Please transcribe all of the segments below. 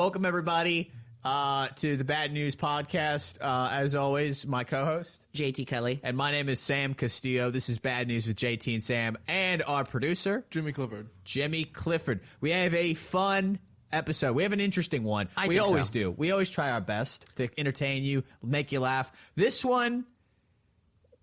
Welcome, everybody, to the Bad News Podcast. As always, my co-host, JT Kelly. And my name is Sam Castillo. This is Bad News with JT and Sam. And our producer, Jimmy Clifford. Jimmy Clifford. We have a fun episode. We have an interesting one. We always do. We always try our best to entertain you, make you laugh. This one,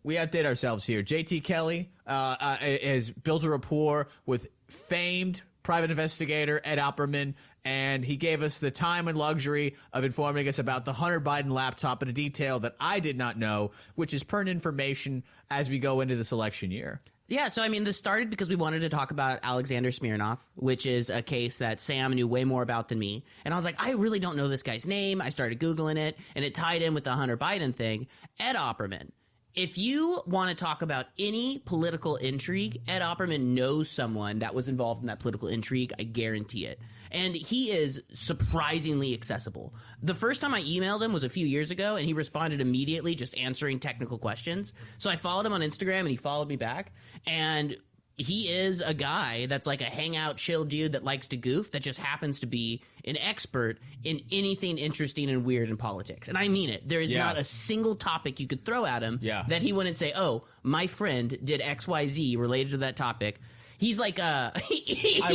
we outdid ourselves here. JT Kelly has built a rapport with famed private investigator Ed Opperman, and he gave us the time and luxury of informing us about the Hunter Biden laptop in a detail that I did not know, which is pertinent information as we go into this election year. Yeah, so I mean, this started because we wanted to talk about Alexander Smirnov, which is a case that Sam knew way more about than me. And I was like, I really don't know this guy's name. I started Googling it, and it tied in with the Hunter Biden thing. Ed Opperman. If you want to talk about any political intrigue, Ed Opperman knows someone that was involved in that political intrigue. I guarantee it. And he is surprisingly accessible. The first time I emailed him was a few years ago, and he responded immediately, just answering technical questions. So I followed him on Instagram, and he followed me back. And he is a guy that's like a hangout, chill dude that likes to goof, that just happens to be an expert in anything interesting and weird in politics. And I mean it. There is not a single topic you could throw at him that he wouldn't say, oh, my friend did XYZ related to that topic. He's like I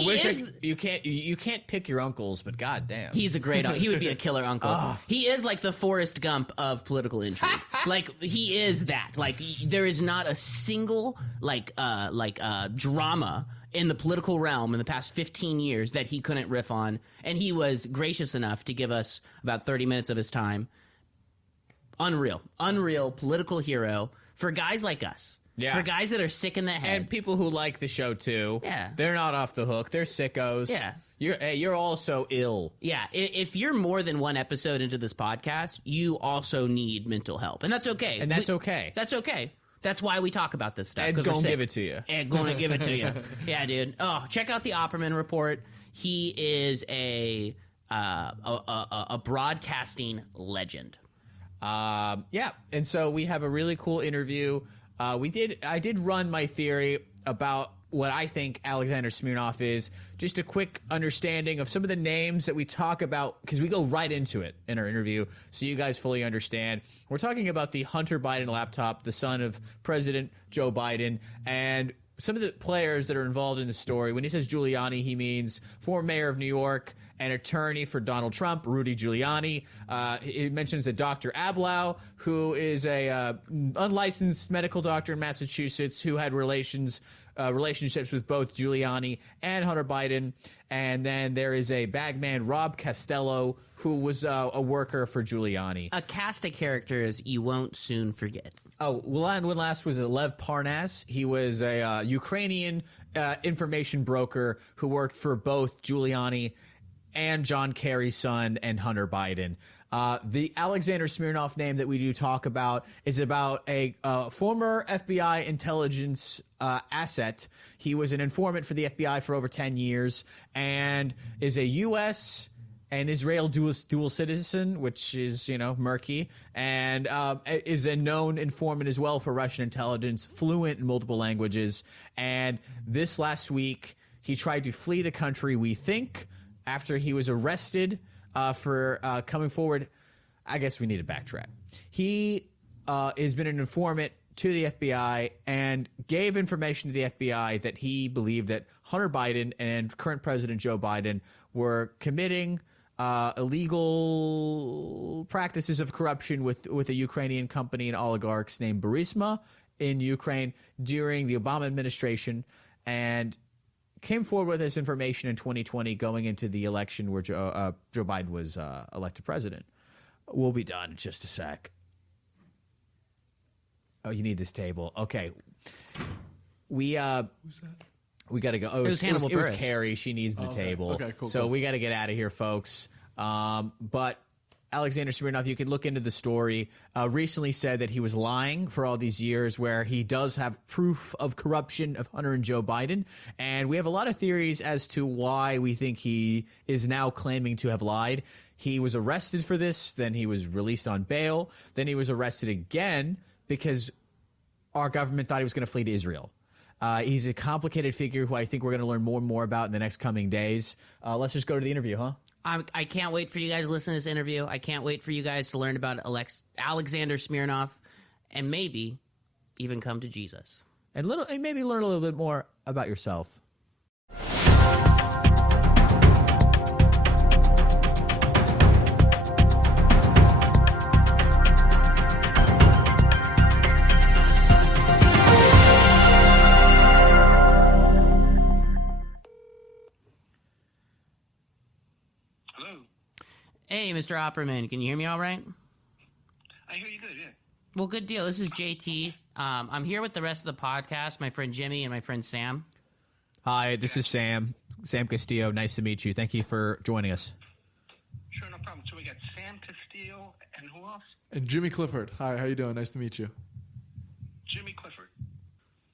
wish you can't pick your uncles, but goddamn, he's a great. He would be a killer uncle. He is like the Forrest Gump of political intrigue. Like he is that. Like there is not a single drama in the political realm in the past 15 years that he couldn't riff on, and he was gracious enough to give us about 30 minutes of his time. Unreal political hero for guys like us. Yeah. For guys that are sick in the head. And people who like the show, too. Yeah. They're not off the hook. They're sickos. Yeah. You're also ill. Yeah. If you're more than one episode into this podcast, you also need mental help. And that's okay. And that's okay. That's okay. That's why we talk about this stuff. Ed's going to give it to you. Ed's going to give it to you. Yeah, dude. Oh, check out the Opperman report. He is a broadcasting legend. Yeah. And so we have a really cool interview. I did run my theory about what I think Alexander Smirnov is. Just a quick understanding of some of the names that we talk about, because we go right into it in our interview, so you guys fully understand. We're talking about the Hunter Biden laptop, the son of President Joe Biden, and some of the players that are involved in the story. When he says Giuliani, he means former mayor of New York and attorney for Donald Trump, Rudy Giuliani. He mentions a Dr. Ablow, who is a unlicensed medical doctor in Massachusetts who had relationships with both Giuliani and Hunter Biden. And then there is a bagman, Rob Costello, who was a worker for Giuliani. A cast of characters you won't soon forget. Oh, one last was Lev Parnas. He was a Ukrainian information broker who worked for both Giuliani and John Kerry's son and Hunter Biden. The Alexander Smirnov name that we do talk about is about a former FBI intelligence asset. He was an informant for the FBI for over 10 years and is a U.S. and Israel dual citizen, which is, murky, and is a known informant as well for Russian intelligence, fluent in multiple languages. And this last week, he tried to flee the country, we think, after he was arrested for coming forward. I guess we need to backtrack. He has been an informant to the FBI and gave information to the FBI that he believed that Hunter Biden and current President Joe Biden were committing illegal practices of corruption with a Ukrainian company and oligarchs named Burisma in Ukraine during the Obama administration, and came forward with this information in 2020 going into the election where Joe Biden was elected president. We'll be done in just a sec. Oh, you need this table. Okay. Who's that? We got to go. Oh, it was Carrie. She needs the table. Okay, cool. So we got to get out of here, folks. But Alexander Smirnov, you can look into the story, recently said that he was lying for all these years, where he does have proof of corruption of Hunter and Joe Biden. And we have a lot of theories as to why we think he is now claiming to have lied. He was arrested for this, then he was released on bail, then he was arrested again because our government thought he was going to flee to Israel. He's a complicated figure who I think we're going to learn more and more about in the next coming days. Let's just go to the interview, huh? I can't wait for you guys to listen to this interview. I can't wait for you guys to learn about Alexander Smirnov and maybe even come to Jesus. And maybe learn a little bit more about yourself. Hey, Mr. Opperman, can you hear me all right? I hear you good, yeah. Well, good deal. This is JT. I'm here with the rest of the podcast, my friend Jimmy and my friend Sam. Hi, this is Sam Castillo. Nice to meet you. Thank you for joining us. Sure, no problem. So we got Sam Castillo and who else? And Jimmy Clifford. Hi, how you doing? Nice to meet you. Jimmy Clifford.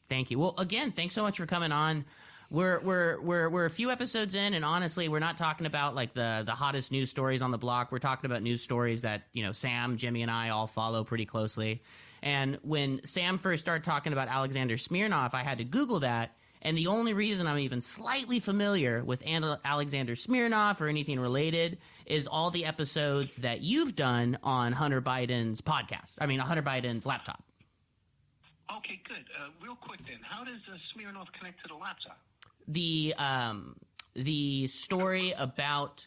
Thank you. Well, again, thanks so much for coming on. We're a few episodes in, and honestly, we're not talking about like the hottest news stories on the block. We're talking about news stories that, you know, Sam, Jimmy, and I all follow pretty closely. And when Sam first started talking about Alexander Smirnov, I had to Google that. And the only reason I'm even slightly familiar with Alexander Smirnov or anything related is all the episodes that you've done on Hunter Biden's podcast. I mean, Hunter Biden's laptop. Okay, good. Real quick then, how does Smirnov connect to the laptop? The story about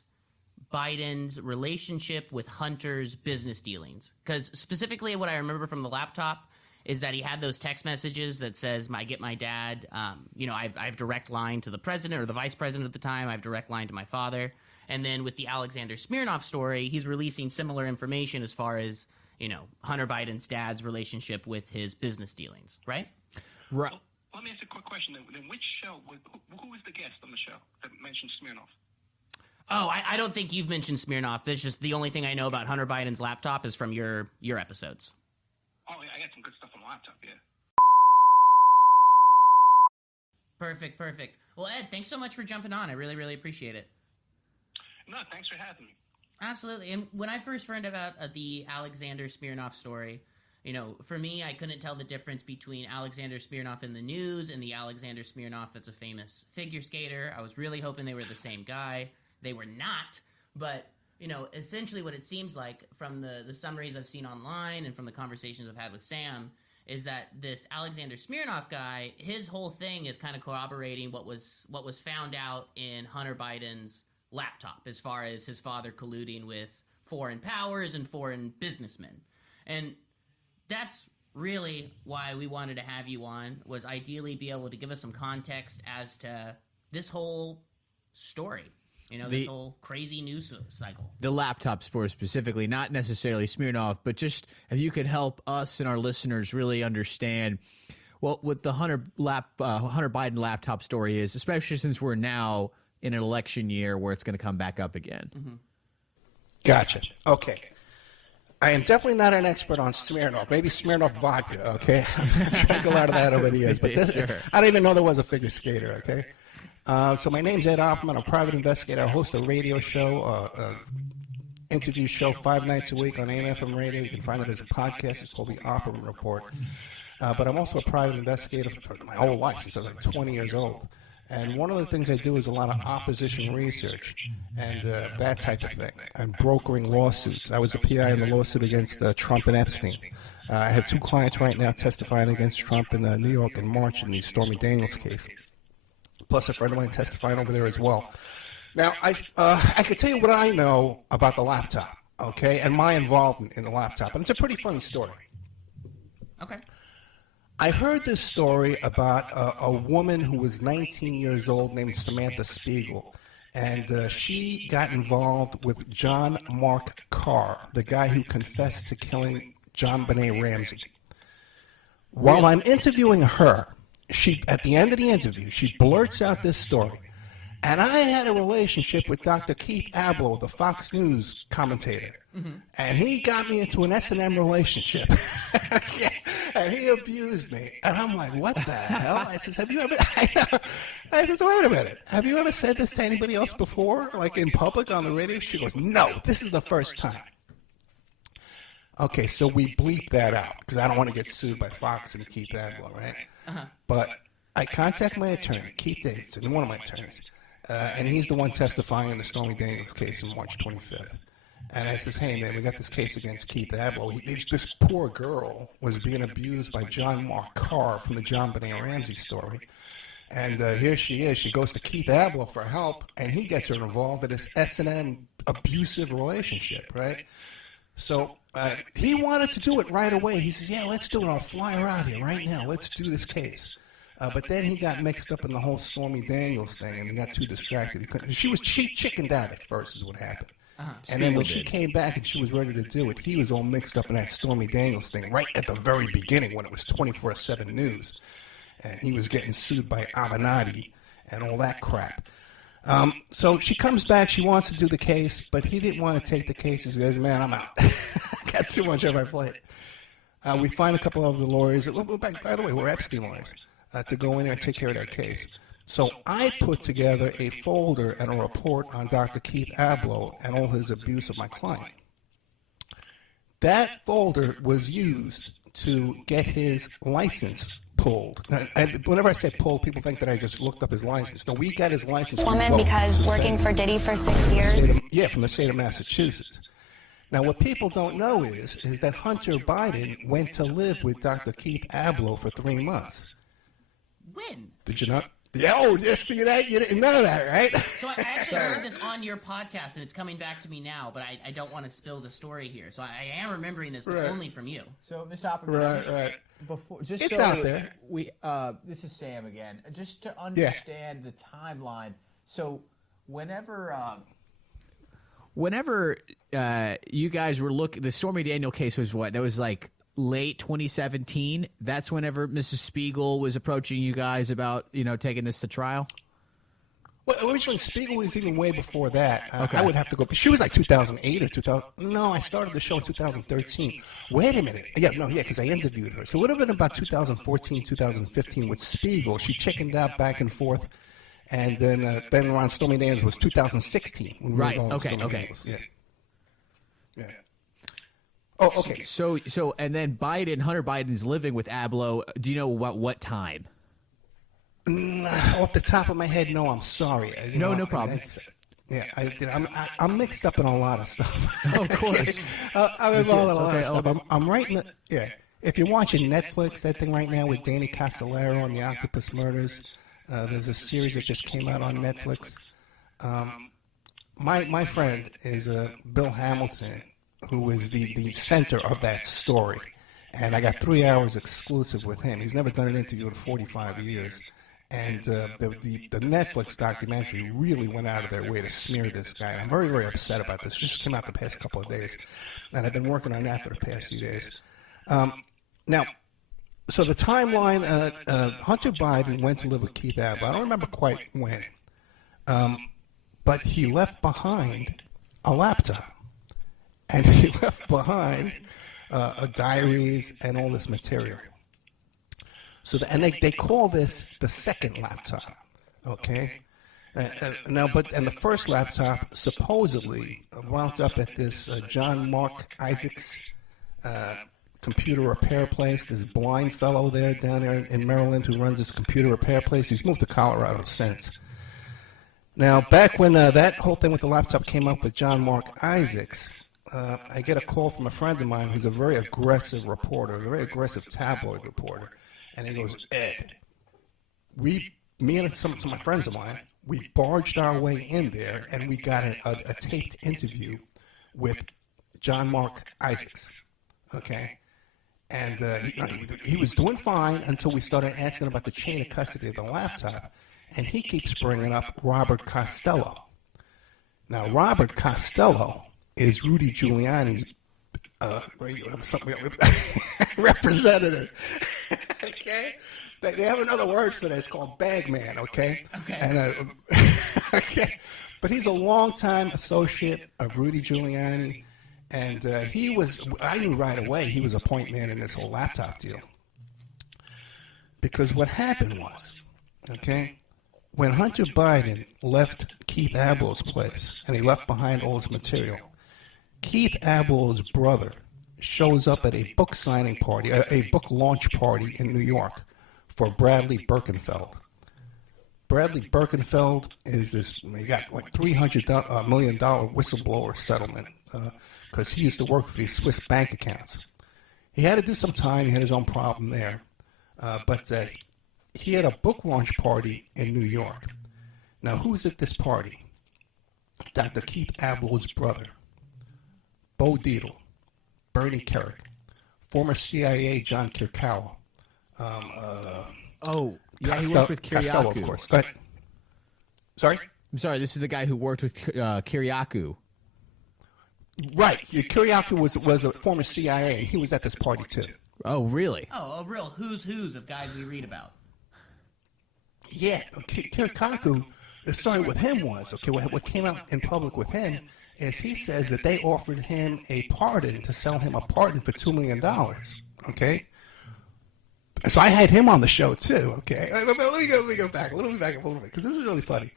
Biden's relationship with Hunter's business dealings. Because specifically what I remember from the laptop is that he had those text messages that says, I get my dad, I've direct line to the president or the vice president at the time. I have direct line to my father. And then with the Alexander Smirnov story, he's releasing similar information as far as, you know, Hunter Biden's dad's relationship with his business dealings, right? Right. Well, let me ask a quick question. Then which show, who was the guest on the show that mentioned Smirnov? Oh, I don't think you've mentioned Smirnov. It's just the only thing I know about Hunter Biden's laptop is from your episodes. Oh, yeah, I got some good stuff on the laptop, yeah. Perfect. Well, Ed, thanks so much for jumping on. I really, really appreciate it. No, thanks for having me. Absolutely. And when I first learned about the Alexander Smirnov story, you know, for me, I couldn't tell the difference between Alexander Smirnov in the news and the Alexander Smirnov that's a famous figure skater. I was really hoping they were the same guy. They were not. But, you know, essentially what it seems like from the summaries I've seen online and from the conversations I've had with Sam is that this Alexander Smirnov guy, his whole thing is kind of corroborating what was found out in Hunter Biden's laptop as far as his father colluding with foreign powers and foreign businessmen. And that's really why we wanted to have you on, was ideally be able to give us some context as to this whole story, you know, this whole crazy news cycle. The laptop story specifically, not necessarily Smirnov, but just if you could help us and our listeners really understand what the Hunter Biden laptop story is, especially since we're now in an election year where it's going to come back up again. Mm-hmm. Gotcha. Okay. I am definitely not an expert on Smirnoff. Maybe Smirnoff vodka, okay? I've drank a lot of that over the years. But this, Sure. I didn't even know there was a figure skater, okay? So my name's Ed Opperman. I'm a private investigator. I host a radio show, interview show 5 nights a week on AM/FM radio. You can find it as a podcast. It's called The Opperman Report. But I'm also a private investigator for my whole life, since I was like 20 years old. And one of the things I do is a lot of opposition research and that type of thing. I'm brokering lawsuits. I was the PI in the lawsuit against Trump and Epstein. I have 2 clients right now testifying against Trump in New York in March in the Stormy Daniels case. Plus a friend of mine testifying over there as well. Now, I can tell you what I know about the laptop, okay, and my involvement in the laptop. And it's a pretty funny story. Okay. I heard this story about a woman who was 19 years old named Samantha Spiegel, and she got involved with John Mark Carr, the guy who confessed to killing John Benet Ramsey. While I'm interviewing her, at the end of the interview, she blurts out this story. And I had a relationship with Dr. Keith Abloh, the Fox News commentator. Mm-hmm. And he got me into an S&M relationship. And he abused me. And I'm like, what the hell? I says, have you ever... I says, wait a minute. Have you ever said this to anybody else before? Like in public on the radio? She goes, no, this is the first time. Okay, so we bleep that out because I don't want to get sued by Fox and Keith Abloh, right? Uh-huh. But I contact my attorney, Keith Davidson, one of my attorneys. and he's the one testifying in the Stormy Daniels case on March 25th. And I says, hey, man, we got this case against Keith Abloh. This poor girl was being abused by John Mark Carr from the John Benet Ramsey story. And here she is. She goes to Keith Abloh for help, and he gets her involved in this S&M abusive relationship, right? So he wanted to do it right away. He says, yeah, let's do it. I'll fly her out here right now. Let's do this case. But then he got mixed up in the whole Stormy Daniels thing, and he got too distracted. He couldn't. She chickened out at first is what happened. And then when she came back and she was ready to do it, he was all mixed up in that Stormy Daniels thing right at the very beginning when it was 24/7 news. And he was getting sued by Avenatti and all that crap. So she comes back. She wants to do the case, but he didn't want to take the case. He says, man, I'm out. Got too much on my plate. We find a couple of the lawyers. By the way, we're Epstein lawyers to go in there and take care of that case. So I put together a folder and a report on Dr. Keith Abloh and all his abuse of my client. That folder was used to get his license pulled. And whenever I say pulled, people think that I just looked up his license. No, we got his license. Woman, because working for Diddy for 6 years? From the state of Massachusetts. Now, what people don't know is that Hunter Biden went to live with Dr. Keith Abloh for 3 months. When? Did you not? Yeah, oh, yes, see that? You didn't know that, right? So I actually heard this on your podcast, and it's coming back to me now, but I don't want to spill the story here. So I am remembering this, but only from you. So, Ms. Opperman, right. It's out there. This is Sam again. Just to understand the timeline. So, whenever you guys were looking, the Stormy Daniels case was what? That was like late 2017. That's whenever Mrs. Spiegel was approaching you guys about, taking this to trial? Well, originally Spiegel was even way before that. Okay. I would have to go. She was like 2008 or 2000. No, I started the show in 2013. Wait a minute. Because I interviewed her. So it would have been about 2014, 2015 with Spiegel. She chickened out back and forth. And then around Stormy Daniels was 2016. When right. We were okay. Daniels. Yeah. Oh, okay. So, and then Hunter Biden's living with Abloh. Do you know what time? Off the top of my head, no. I'm sorry. No problem. I'm mixed up in a lot of stuff. Of course. I'm involved in a lot of stuff. I'm writing. If you're watching Netflix, that thing right now with Danny Castellero and the Octopus Murders, there's a series that just came out on Netflix. My friend is Bill Hamilton, who is the center of that story. And I got 3 hours exclusive with him. He's never done an interview in 45 years. And the Netflix documentary really went out of their way to smear this guy. And I'm very, very upset about this. It just came out the past couple of days. And I've been working on that for the past few days. Now, so the timeline, Hunter Biden went to live with Keith Abloh. I don't remember quite when. But he left behind a laptop. And he left behind diaries and all this material. So, they call this the second laptop, okay? And the first laptop supposedly wound up at this John Mark Isaacs computer repair place. This blind fellow there down there in Maryland who runs this computer repair place. He's moved to Colorado since. Now, back when that whole thing with the laptop came up with John Mark Isaacs, I get a call from a friend of mine who's a very aggressive reporter, a very aggressive tabloid reporter. And he goes, Ed, me and some of my friends of mine, we barged our way in there and we got a taped interview with John Mark Isaacs, okay? And he was doing fine until we started asking about the chain of custody of the laptop. And he keeps bringing up Robert Costello. Now, Robert Costello is Rudy Giuliani's representative. Okay? They have another word for that. It's called bagman, okay? Okay. And, okay. But he's a longtime associate of Rudy Giuliani. And I knew right away he was a point man in this whole laptop deal. Because what happened was, okay, when Hunter Biden left Keith Abloh's place and he left behind all his material, Keith Abloh's brother shows up at a book signing party, a book launch party in New York for Bradley Birkenfeld. Bradley Birkenfeld is this. He got like $300 million whistleblower settlement because he used to work for these Swiss bank accounts. He had to do some time. He had his own problem there, but he had a book launch party in New York. Now, who's at this party? Dr. Keith Ablow's brother, Bo Dietl, Bernie Kerik, former CIA John Kirkawa. He worked with Costello, Kiriakou. of course. Go ahead. Sorry? I'm sorry, this is the guy who worked with Kiriakou. Right. Kiriakou was a former CIA, and he was at this party, too. Oh, really? Oh, a real who's of guys we read about. Yeah. Kiriakou, the story with him was, what came out in public with him is he says that they offered him a pardon to sell him a pardon for $2 million. Okay? So I had him on the show too. Okay, let me go back. Let me back up a little bit because this is really funny.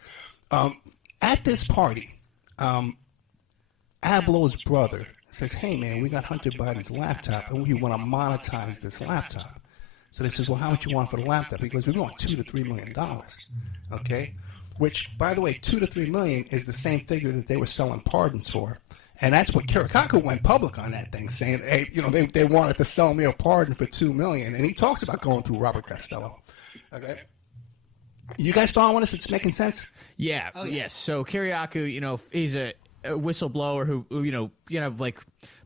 At this party, Ablow's brother says, "Hey man, we got Hunter Biden's laptop and we want to monetize this laptop." So they says, "Well, how much you want for the laptop?" He goes, "We want $2 to $3 million." Okay, which by the way, $2 to $3 million is the same figure that they were selling pardons for. And that's what Kiriakou went public on that thing, saying, "Hey, they wanted to sell me a pardon for $2 million." And he talks about going through Robert Costello. Okay, you guys following us? It's making sense. Yeah. Oh, yeah. Yes. So Kiriakou, he's a whistleblower who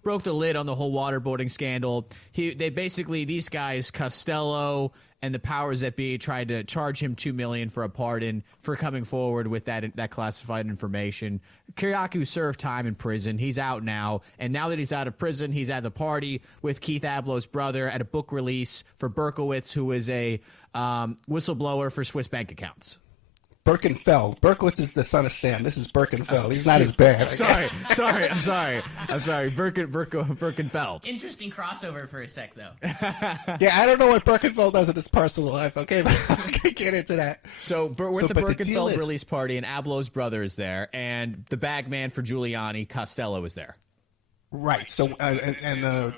broke the lid on the whole waterboarding scandal. These guys, Costello and the powers that be, tried to charge him $2 million for a pardon for coming forward with that classified information. Kiriakou served time in prison. He's out now, and now that he's out of prison, he's at the party with Keith Ablow's brother at a book release for Berkowitz, who is a whistleblower for Swiss bank accounts. Birkenfeld. Berkowitz is the son of Sam. This is Birkenfeld. He's not as bad. I'm sorry. Birkenfeld. Interesting crossover for a sec, though. Yeah, I don't know what Birkenfeld does in his personal life. Okay, but I can't get into that. So we're at the but Birkenfeld release party, and Ablow's brother is there, and the bag man for Giuliani, Costello, is there. Right. So, Kiriakou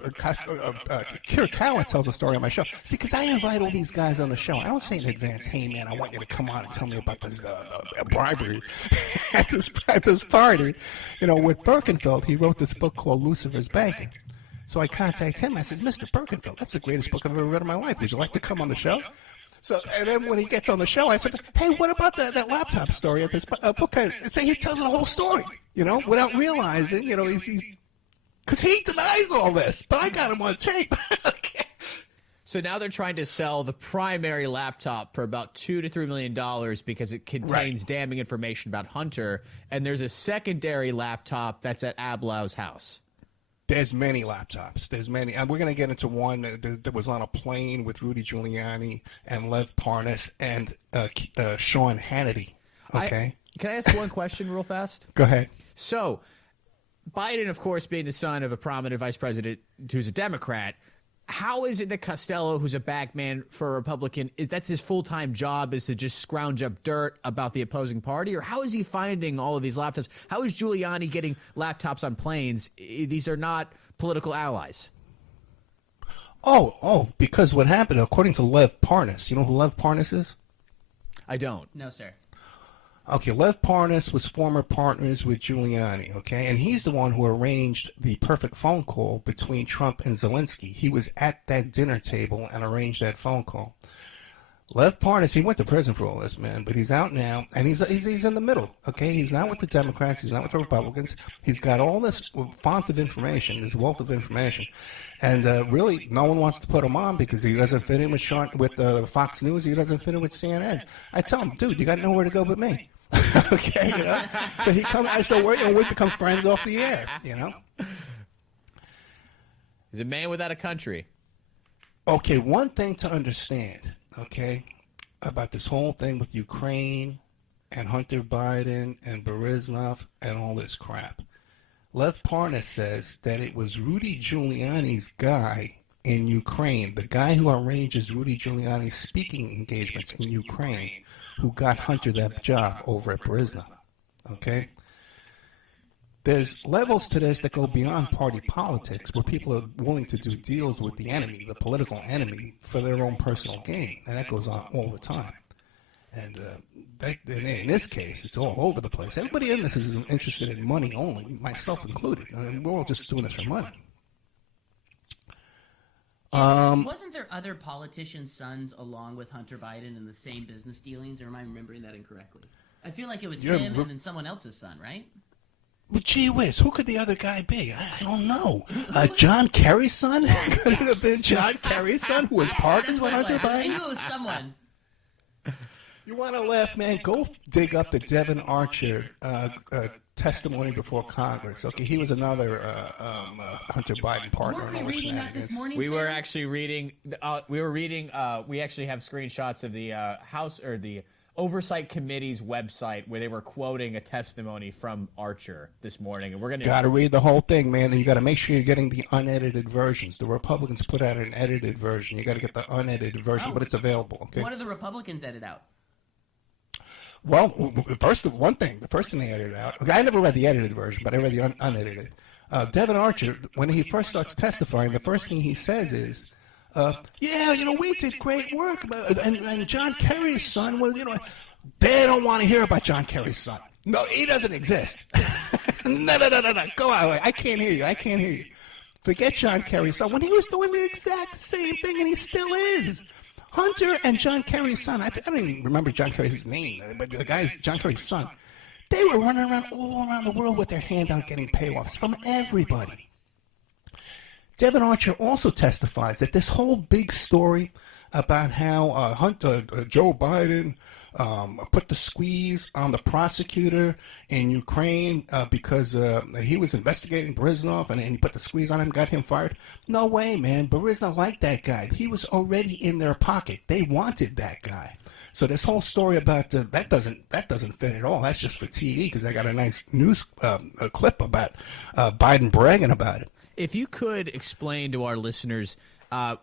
tells a story on my show. See, because I invite all these guys on the show. I don't say in advance, "Hey, man, I want you to come on and tell me about this bribery at this party." With Birkenfeld, he wrote this book called Lucifer's Banker. So I contact him. I said, "Mr. Birkenfeld, that's the greatest book I've ever read in my life. Would you like to come on the show?" So, and then when he gets on the show, I said, "Hey, what about that laptop story at this book?" And so he tells the whole story, without realizing, he's because he denies all this, but I got him on tape. Okay. So now they're trying to sell the primary laptop for about $2 to $3 million because it contains damning information about Hunter, and there's a secondary laptop that's at Ablow's house. There's many laptops. There's many. And we're going to get into one that was on a plane with Rudy Giuliani and Lev Parnas and Sean Hannity. Okay? Can I ask one question real fast? Go ahead. So Biden, of course, being the son of a prominent vice president who's a Democrat, how is it that Costello, who's a bag man for a Republican, that's his full-time job is to just scrounge up dirt about the opposing party? Or how is he finding all of these laptops? How is Giuliani getting laptops on planes? These are not political allies. Oh, because what happened, according to Lev Parnas, you know who Lev Parnas is? I don't. No, sir. Okay, Lev Parnas was former partners with Giuliani, okay? And he's the one who arranged the perfect phone call between Trump and Zelensky. He was at that dinner table and arranged that phone call. Lev Parnas, he went to prison for all this, man, but he's out now, and he's in the middle, okay? He's not with the Democrats. He's not with the Republicans. He's got all this font of information, this wealth of information, and really no one wants to put him on because he doesn't fit in with Fox News. He doesn't fit in with CNN. I tell him, dude, you got nowhere to go but me. Okay, So he comes. So we become friends off the air. He's a man without a country. Okay, one thing to understand. Okay, about this whole thing with Ukraine and Hunter Biden and Burisma and all this crap. Lev Parnas says that it was Rudy Giuliani's guy in Ukraine, the guy who arranges Rudy Giuliani's speaking engagements in Ukraine, who got Hunter that job over at Burisma. Okay? There's levels to this that go beyond party politics, where people are willing to do deals with the enemy, the political enemy, for their own personal gain. And that goes on all the time. And in this case, it's all over the place. Everybody in this is interested in money only, myself included. I mean, we're all just doing this for money. Wasn't there other politicians' sons along with Hunter Biden in the same business dealings, or am I remembering that incorrectly? I feel like it was him and then someone else's son, right? Well, gee whiz, who could the other guy be? I don't know. John Kerry's son? Could it have been John Kerry's son who was partners with Hunter Biden? I knew it was someone. You want to laugh, man? Go dig up the Devin Archer testimony before Congress. Okay, he was another Hunter Biden partner. Weren't we reading that this morning? We Sam? were actually reading. We actually have screenshots of the House or the Oversight Committee's website where they were quoting a testimony from Archer this morning, and we're going to got to read the whole thing, man. And you got to make sure you're getting the unedited versions. The Republicans put out an edited version. You got to get the unedited version, but it's available. Okay. What do the Republicans edit out? Well, the first thing they edited out. Okay, I never read the edited version, but I read the unedited. Devin Archer, when he first starts testifying, the first thing he says is, "Yeah, we did great work, and John Kerry's son was, they don't want to hear about John Kerry's son. No, he doesn't exist. No, go out. I can't hear you. Forget John Kerry's son. When he was doing the exact same thing, and he still is." Hunter and John Kerry's son, I don't even remember John Kerry's name, but the guy's John Kerry's son, they were running around all around the world with their hand out getting payoffs from everybody. Devin Archer also testifies that this whole big story about how Joe Biden put the squeeze on the prosecutor in Ukraine because he was investigating Burisma and he put the squeeze on him, got him fired. No way, man. Burisma liked that guy. He was already in their pocket. They wanted that guy. So this whole story about that doesn't fit at all. That's just for TV because I got a nice news clip about Biden bragging about it. If you could explain to our listeners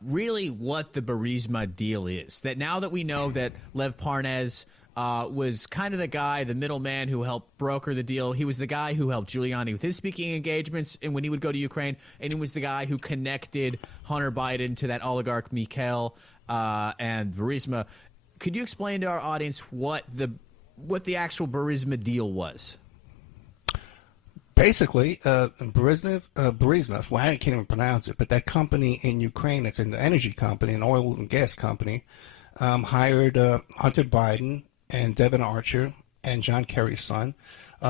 really what the Burisma deal is, that now that we know that Lev Parnas was kind of the guy, the middleman who helped broker the deal. He was the guy who helped Giuliani with his speaking engagements and when he would go to Ukraine, and he was the guy who connected Hunter Biden to that oligarch Mikhail and Burisma. Could you explain to our audience what the actual Burisma deal was? Basically, Burisma, well, I can't even pronounce it, but that company in Ukraine, it's an energy company, an oil and gas company, hired Hunter Biden and Devin Archer and John Kerry's son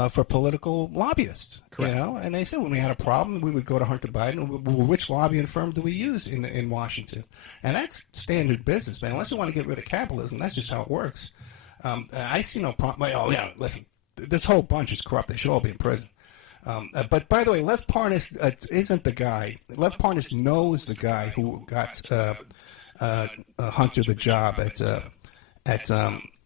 for political lobbyists. Correct. And they said when we had a problem, we would go to Hunter Biden. Which lobbying firm do we use in Washington? And that's standard business, man. Unless you want to get rid of capitalism, that's just how it works. I see no problem. Oh, yeah, listen, this whole bunch is corrupt. They should all be in prison. But by the way, Lev Parnas isn't the guy. Lev Parnas knows the guy who got Hunter the job at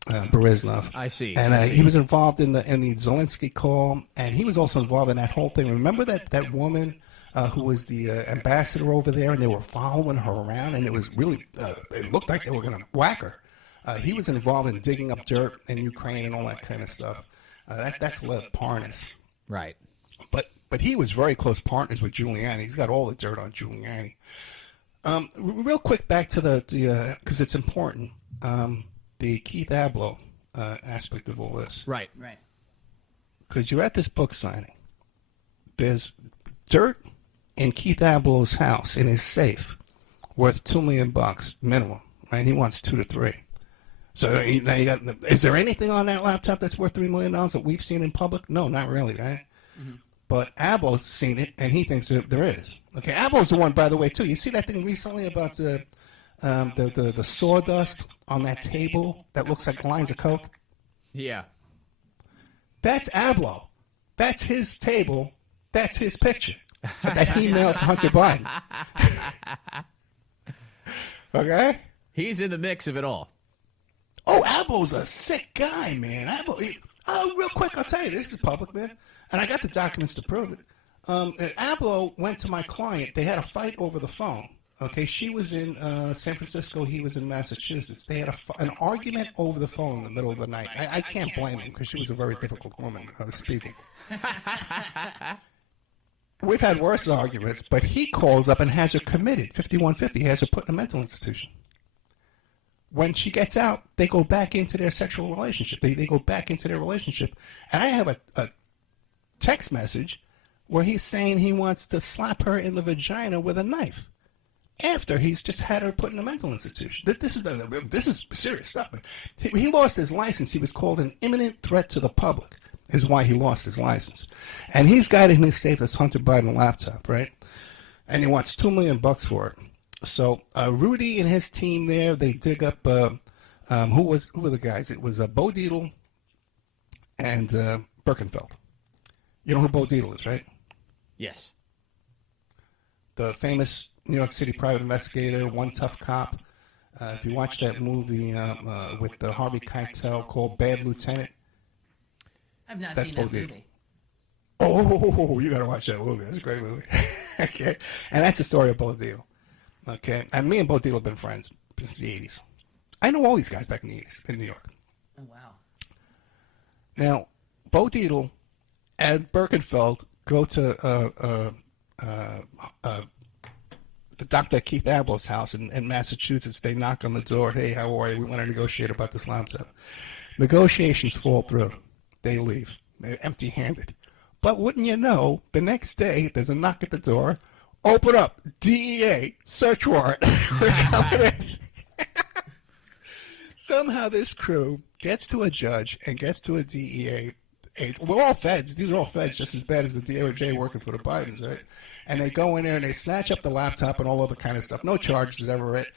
Burisma. I see. And he was involved in the Zelensky call, and he was also involved in that whole thing. Remember that woman who was the ambassador over there, and they were following her around, and it was really it looked like they were going to whack her. He was involved in digging up dirt in Ukraine and all that kind of stuff. That's Lev Parnas. Right. But he was very close partners with Giuliani. He's got all the dirt on Giuliani. Real quick, back to the because it's important, the Keith Abloh aspect of all this. Right. Because you're at this book signing. There's dirt in Keith Abloh's house, in his safe, worth $2 million minimum. Right? He wants 2 to 3. So now you got. Is there anything on that laptop that's worth $3 million that we've seen in public? No, not really, right? Mm-hmm. But Abloh's seen it, and he thinks that there is. Okay, Abloh's the one, by the way, too. You see that thing recently about the sawdust on that table that looks like lines of coke? Yeah. That's Abloh. That's his table. That's his picture that he mailed to Hunter Biden. Okay? He's in the mix of it all. Oh, Abloh's a sick guy, man. Real quick, I'll tell you, this is public, man. And I got the documents to prove it. Abloh went to my client. They had a fight over the phone. Okay, she was in San Francisco. He was in Massachusetts. They had an argument over the phone in the middle of the night. I can't blame him because she was a very difficult woman speaking. We've had worse arguments, but he calls up and has her committed, 5150. He has her put in a mental institution. when she gets out, they go back into their sexual relationship. They go back into their relationship. And I have a text message where he's saying he wants to slap her in the vagina with a knife after he's just had her put in a mental institution. This is serious stuff. Man. He lost his license. He was called an imminent threat to the public is why he lost his license. And he's got in his safe this Hunter Biden laptop, right? And he wants $2 million for it. So Rudy and his team there, they dig up who were the guys? It was Bo Dietl and Birkenfeld. You know who Bo Dietl is, right? Yes. The famous New York City private investigator, One Tough Cop. If you watch that movie with Harvey Keitel called Bad Lieutenant, I've not that's seen Bo that Dietl. movie. Oh, you got to watch that movie. That's a great movie. Okay. And that's the story of Bo Dietl. Okay. And me and Bo Dietl have been friends since the 80s. I know all these guys back in the 80s in New York. Oh, wow. Now, Bo Dietl and Birkenfeld go to the Dr. Keith Abloh's house in Massachusetts. They knock on the door. Hey, how are you? We want to negotiate about this laptop. Negotiations fall through. They leave. They're empty-handed. But wouldn't you know, the next day, there's a knock at the door. Open up. DEA. Search warrant. We're coming in. Somehow this crew gets to a judge and gets to a DEA. We're all feds. These are all feds just as bad as the DOJ working for the Bidens, right? And they go in there and they snatch up the laptop and all other kind of stuff. No charges ever, right?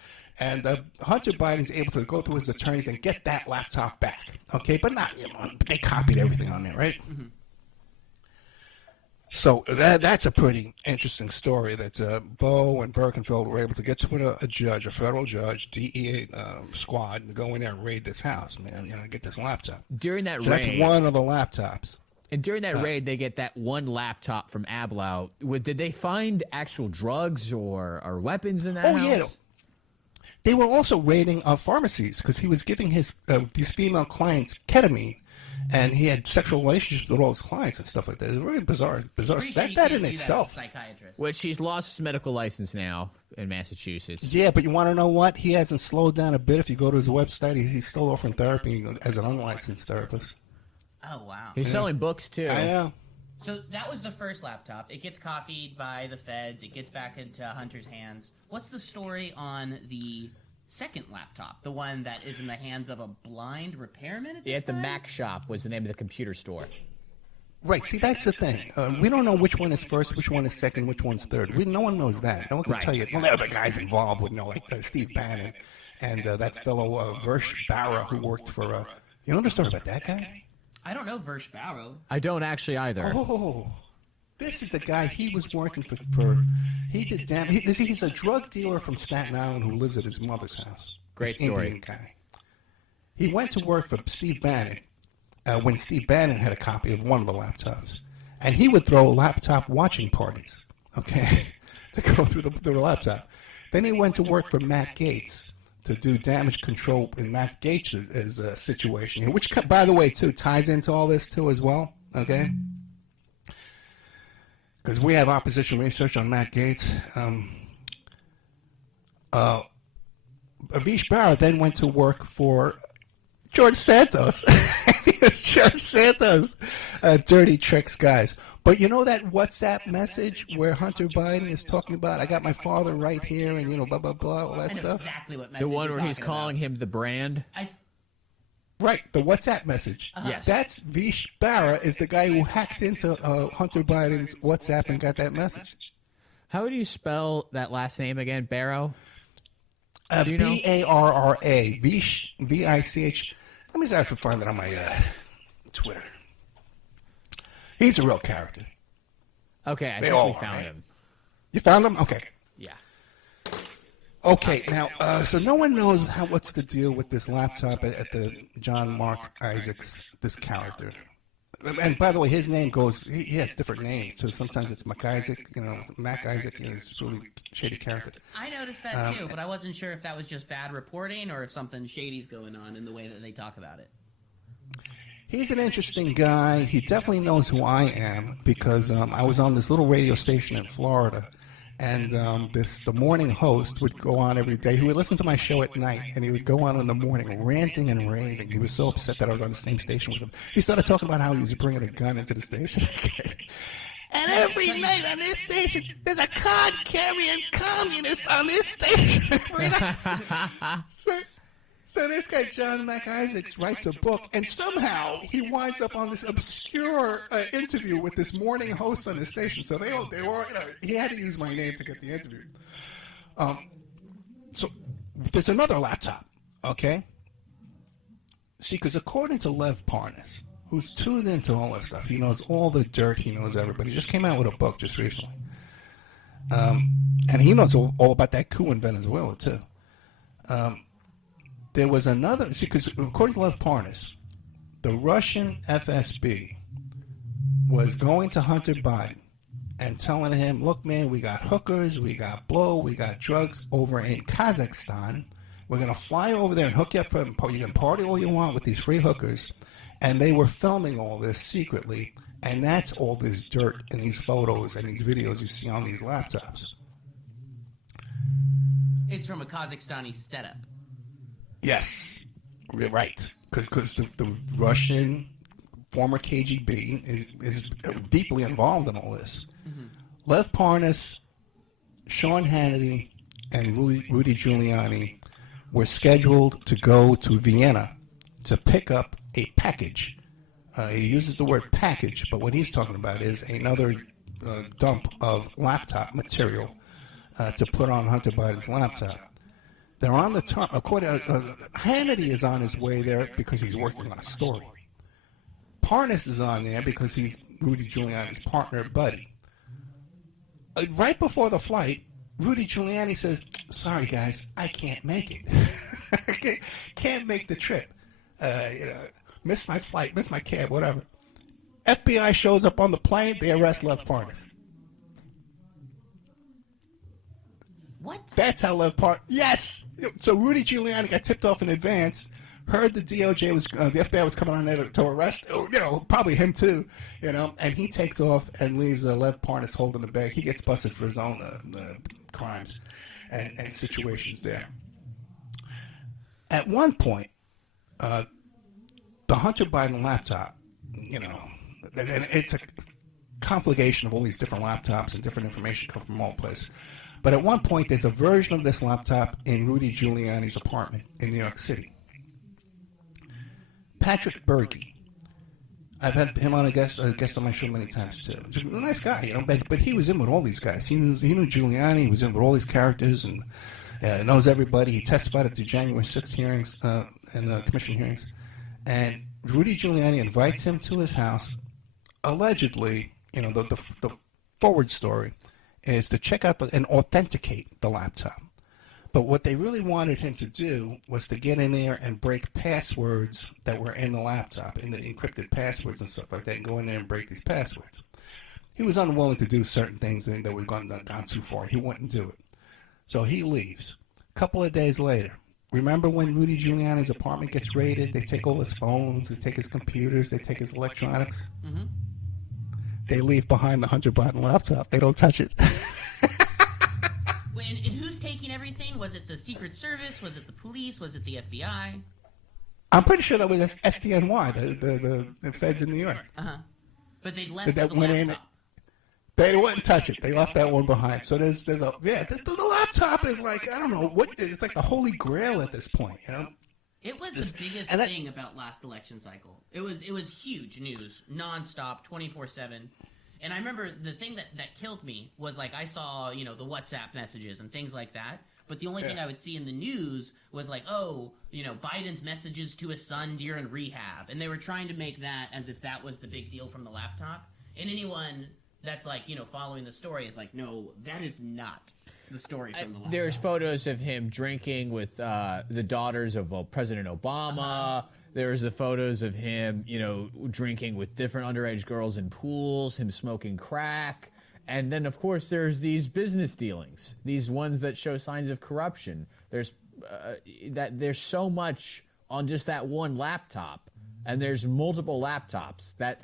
And Hunter Biden's able to go through his attorneys and get that laptop back, okay? But not, but they copied everything on there, right? Mm-hmm. So that's a pretty interesting story that Bo and Birkenfeld were able to get to a judge, a federal judge, DEA squad, and go in there and raid this house, man, get this laptop. During that raid. That's one of the laptops. And during that raid, they get that one laptop from Ablow. Did they find actual drugs or weapons in that house? Yeah. They were also raiding pharmacies because he was giving his these female clients ketamine, and he had sexual relationships with all his clients and stuff like that. It's really bizarre. That in itself. Psychiatrist. Which he's lost his medical license now in Massachusetts. Yeah, but you want to know what? He hasn't slowed down a bit. If you go to his website, he's still offering therapy as an unlicensed therapist. Oh, wow. He's selling books, too. I know. So that was the first laptop. It gets copied by the feds. It gets back into Hunter's hands. What's the story on the second laptop, the one that is in the hands of a blind repairman at this time? The Mac Shop was the name of the computer store. Right. See, that's the thing. We don't know which one is first, which one is second, which one's third. No one knows that. No one can tell you. Well, the other guys involved would know, like Steve Bannon and that fellow Versh Barra who worked for. You know the story about that guy? I don't know Versh Barrow. I don't actually either. Oh, this is the guy. He was working for he did damn. He's a drug dealer from Staten Island who lives at his mother's house. Great this story. Indian guy. He went to work for Steve Bannon when Steve Bannon had a copy of one of the laptops, and he would throw laptop watching parties. Okay, to go through the laptop. Then he went to work for Matt Gaetz to do damage control in Matt Gaetz's situation here, which, by the way, too, ties into all this, too, as well, okay? Because we have opposition research on Matt Gaetz. Avish Barra then went to work for George Santos. He was George Santos. Dirty tricks, guys. But you know that WhatsApp message where Hunter Biden is talking about, I got my father right here and, blah, blah, blah, all that I know stuff? exactly what message The one you're where he's talking calling him the brand? Right, the WhatsApp message. Yes. That's Vish Barra is the guy who hacked into Hunter Biden's WhatsApp and got that message. How do you spell that last name again? Barrow? Do you know? Barra. Vish, V-I-C-H. Let me see if I can find it on my Twitter. He's a real character. Okay, I They think all we are, found right? him. You found him? Okay. Yeah. Okay, now, so no one knows what's the deal with this laptop at the John Mark Isaacs, this character. And by the way, his name he has different names, too. Sometimes it's Mac Isaac, Mac Isaac, he's a really shady character. I noticed that too, but I wasn't sure if that was just bad reporting or if something shady's going on in the way that they talk about it. He's an interesting guy. He definitely knows who I am because I was on this little radio station in Florida, And the morning host would go on every day. He would listen to my show at night, and he would go on in the morning ranting and raving. He was so upset that I was on the same station with him. He started talking about how he was bringing a gun into the station. And every night on this station, there's a card-carrying communist on this station. So this guy, John McIsaacs, writes a book, and somehow he winds up on this obscure interview with this morning host on the station. So they all, he had to use my name to get the interview. So there's another laptop, okay? See, because according to Lev Parnas, who's tuned into all this stuff, he knows all the dirt, he knows everybody. He just came out with a book just recently. And he knows all about that coup in Venezuela, too. There was another, see, because according to Lev Parnas, the Russian FSB was going to Hunter Biden and telling him, look, man, we got hookers, we got blow, we got drugs over in Kazakhstan. We're going to fly over there and hook you up. You can party all you want with these free hookers. And they were filming all this secretly, and that's all this dirt and these photos and these videos you see on these laptops. It's from a Kazakhstani setup. Yes, right. Because the Russian former KGB is deeply involved in all this. Mm-hmm. Lev Parnas, Sean Hannity, and Rudy Giuliani were scheduled to go to Vienna to pick up a package. He uses the word package, but what he's talking about is another dump of laptop material to put on Hunter Biden's laptop. They're on the top. Hannity is on his way there because he's working on a story. Parnas is on there because he's Rudy Giuliani's partner, buddy. Right before the flight, Rudy Giuliani says, sorry, guys, I can't make it. Can't make the trip. Missed my flight, missed my cab, whatever. FBI shows up on the plane, they arrest Lev Parnas. What? That's how Lev Parnas. Yes. So Rudy Giuliani got tipped off in advance. Heard the DOJ was, the FBI was coming on there to arrest, probably him too, and he takes off and leaves Lev Parnas holding the bag. He gets busted for his own crimes and situations there. At one point, the Hunter Biden laptop, and it's a conflagration of all these different laptops and different information come from all places. But at one point, there's a version of this laptop in Rudy Giuliani's apartment in New York City. Patrick Berge. I've had him on a guest on my show many times too. He's a nice guy, but he was in with all these guys. He knew Giuliani. He was in with all these characters and knows everybody. He testified at the January 6th hearings and the commission hearings. And Rudy Giuliani invites him to his house. Allegedly, the forward story is to check out and authenticate the laptop. But what they really wanted him to do was to get in there and break passwords that were in the laptop, in the encrypted passwords and stuff like that, and go in there and break these passwords. He was unwilling to do certain things that were gone too far. He wouldn't do it. So he leaves. A couple of days later, remember when Rudy Giuliani's apartment gets raided? They take all his phones, they take his computers, they take his electronics. Mm-hmm. They leave behind the Hunter Biden laptop. They don't touch it. And who's taking everything? Was it the Secret Service? Was it the police? Was it the FBI? I'm pretty sure that was SDNY, the feds in New York. Uh-huh. But they left that the went laptop. In. They wouldn't touch it. They left that one behind. So the laptop is like, I don't know, it's like the holy grail at this point, It was the biggest thing about last election cycle. It was huge news, nonstop, 24/7. And I remember the thing that killed me was like I saw, the WhatsApp messages and things like that. But the only thing I would see in the news was like, Biden's messages to his son during rehab. And they were trying to make that as if that was the big deal from the laptop. And anyone that's like, following the story is like, no, that is not the story from the laptop. There's photos of him drinking with the daughters of President Obama. Uh-huh. There's the photos of him, drinking with different underage girls in pools, him smoking crack. And then, of course, there's these business dealings, these ones that show signs of corruption. There's so much on just that one laptop, and there's multiple laptops that